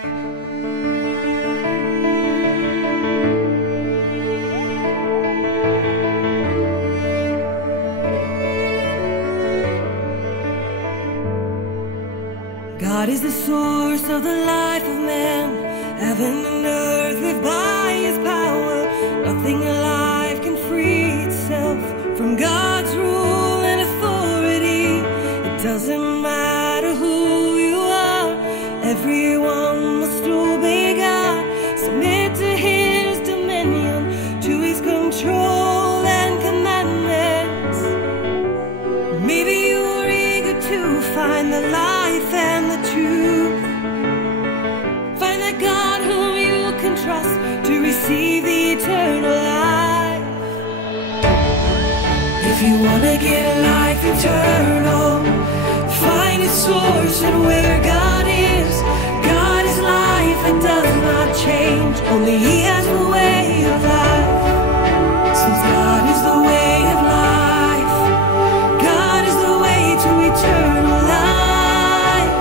God is the source of the life of man. Heaven and earth live by his power. Nothing alive can free itself from God's rule and authority. It doesn't matter who you are, everyone must obey God. Submit to his dominion, to his control and commandments. Maybe you're eager to find the life and the truth. Find that God whom you can trust to receive the eternal life. If you want to get life eternal, find its source and where God is. God is life and does not change. Only he has the way of life. Since God is the way of life, God is the way to eternal life.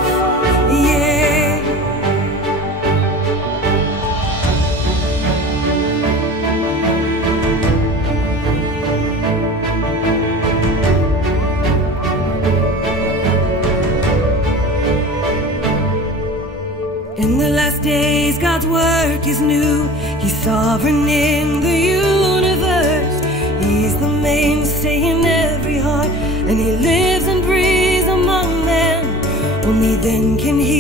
In the last days, God's work is new. He's sovereign in the universe. He's the mainstay in every heart, and he lives and breathes among men. Only then can he